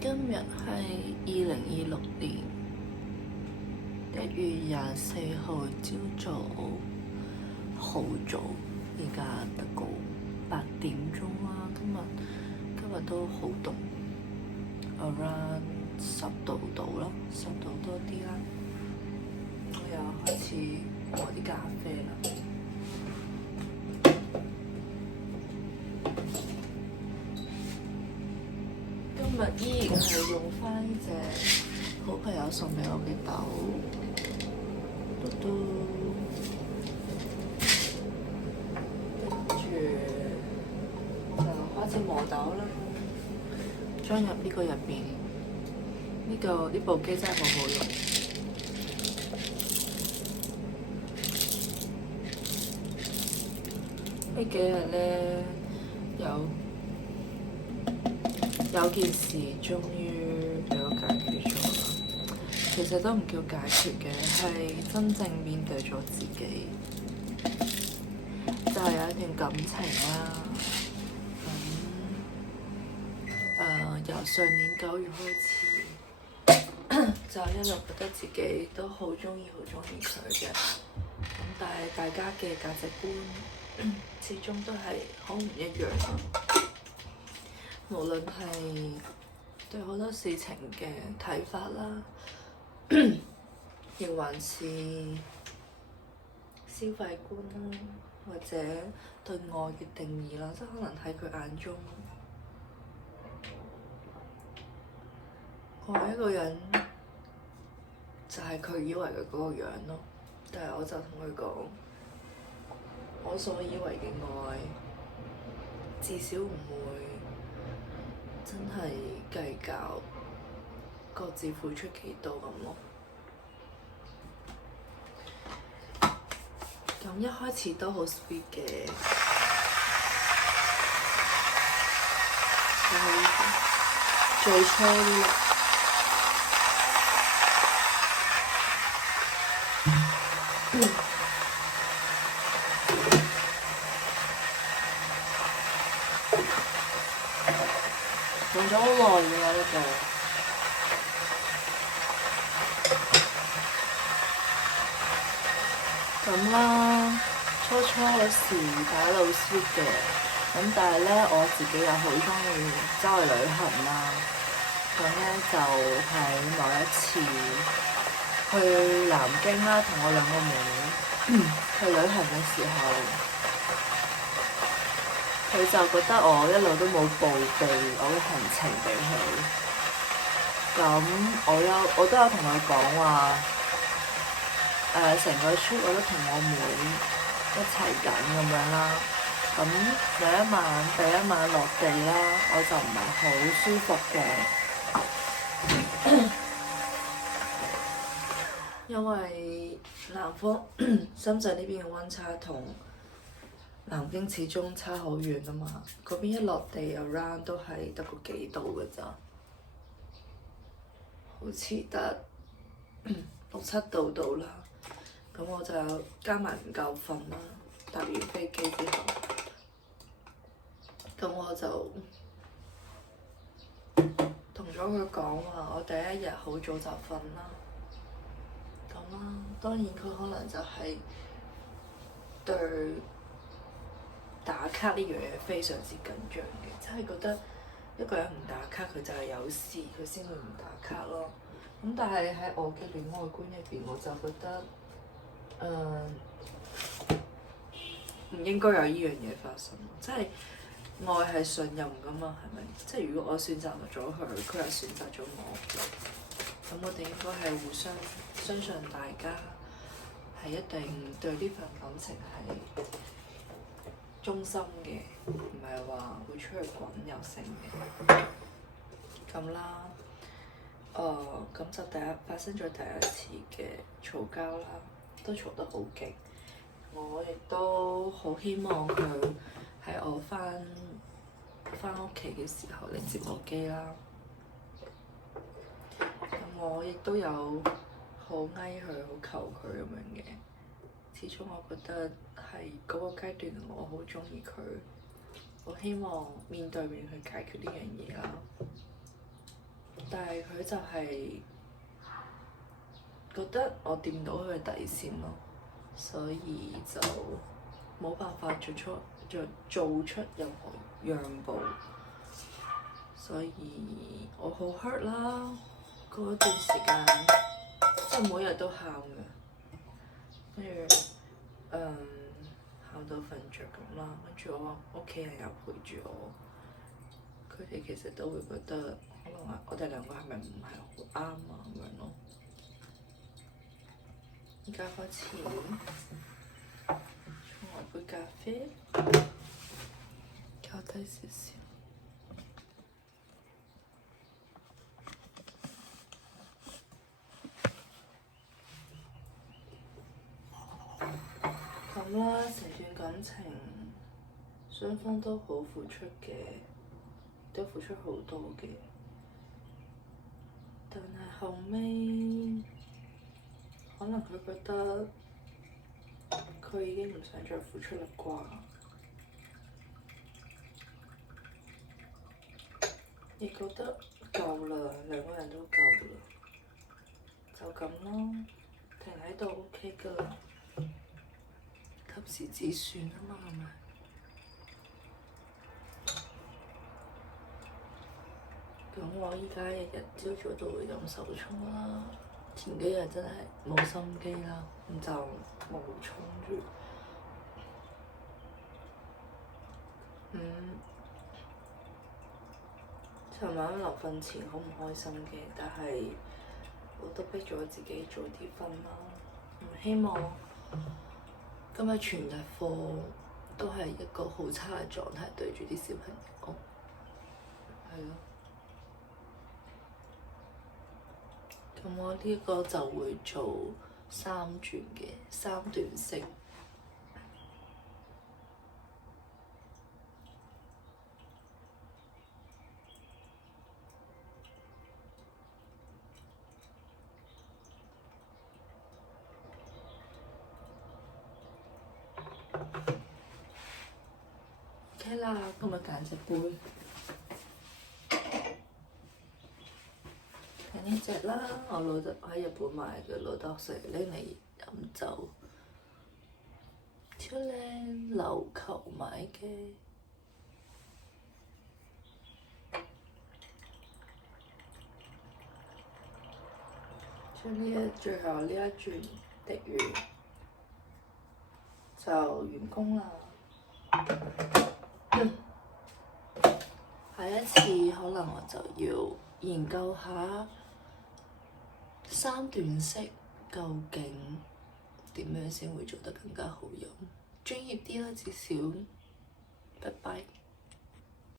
今日係2026年1月24號朝早，好早，而家得個8點鐘啦。今日都好凍，around 10度到啦，10度多啲啦。我又開始磨啲咖啡啦。今日依然係用翻呢隻好朋友送俾我嘅豆，跟住就開始磨豆啦，裝入呢個入邊。呢部機真係好好用。呢幾日咧有件事終於俾我解決咗啦。其實都唔叫解決嘅，係真正面對咗自己。就係有一段感情啦，由上年9月開始，就一路覺得自己都好鍾意佢嘅。但係大家嘅價值觀始終都係好唔一樣。無論係對好多事情嘅睇法啦，亦還是消費觀啦，或者對愛嘅定義啦，即係可能喺佢眼中，愛一個人就係佢以為嘅嗰個樣咯。但係我就同佢講，我所以為嘅愛，至少唔會真係計較各自付出幾多咁咯。咁一開始都好 sweet 嘅，最初呢用咗好耐嘅呢個。咁啦，初嗰時大家都好 sweet 嘅，咁但係咧我自己又好鍾意周圍旅行啦。咁咧就喺某一次去南京啦，同我2個妹去旅行嘅時候，佢就覺得我一路都冇報備我嘅行程俾佢。咁我都有同佢講話。成個 trip 我都同我妹一齊緊咁樣啦。咁第一晚落地啦，我就唔係好舒服嘅，因為南方深圳呢邊嘅溫差同南京始終差好遠啊嘛。嗰邊一落地 around 都係得個幾度嘅咋，好似得6、7度到啦。咁我就加埋唔夠瞓啦，搭完飛機之後，咁我就同咗佢講話，我第一日好早就瞓啦。咁啦，當然佢可能就係對打卡呢樣嘢非常之緊張嘅，即係覺得一個人唔打卡佢就係有事，佢先會唔打卡咯。咁但係喺我嘅戀愛觀入邊，我就覺得唔應該有呢樣嘢發生，即係愛係信任㗎嘛，係咪？即係如果我選擇咗佢，佢又選擇咗我，咁我哋應該係互相相信大家係一定對呢份感情係忠心嘅，唔係話會出去滾又成嘅。咁啦，咁就發生咗第一次嘅嘈交啦，都嘈得好勁。我亦都好希望佢喺我翻屋企嘅時候嚟接我機啦。咁我亦都有好哀佢，好求佢咁樣嘅。始終我覺得係嗰個階段，我好鍾意佢，我希望面對面去解決呢樣嘢啦。但係佢就係覺得我掂到佢嘅底線咯，所以就冇辦法做出任何讓步，所以我好 hurt 啦。嗰段時間即係每日都喊嘅，跟住喊到瞓着咁啦，跟住我屋企人又陪住我，佢哋其實都會覺得可能我哋兩個係咪唔係好啱啊咁樣咯。而家開始沖我杯咖啡，較低少少。咁啦，成段感情雙方都好付出嘅，都付出好多嘅，但係後尾可能佢覺得佢已經唔想再付出啦啩，亦覺得夠啦，兩個人都夠啦，就咁咯，停喺度 OK 噶啦。及時止損啊嘛，係咪？咁我依家日日朝早都會飲手沖啦，前幾日真係冇心機啦，咁就冇沖住。尋晚臨瞓前好唔開心嘅，但係我都逼咗自己早啲瞓啦。希望今日全日課都係一個好差嘅狀態，對住啲小朋友，係咯。咁我呢個就會做3轉嘅3段式。OK 啦，今日揀隻杯。呢隻啦，我老豆喺日本買嘅，老豆成日拎嚟飲酒，超靚，琉球買嘅。將最後呢一轉滴完就完工啦。下一次可能我就要研究下3段式究竟點樣先會做得更加好飲，專業啲啦至少。拜拜。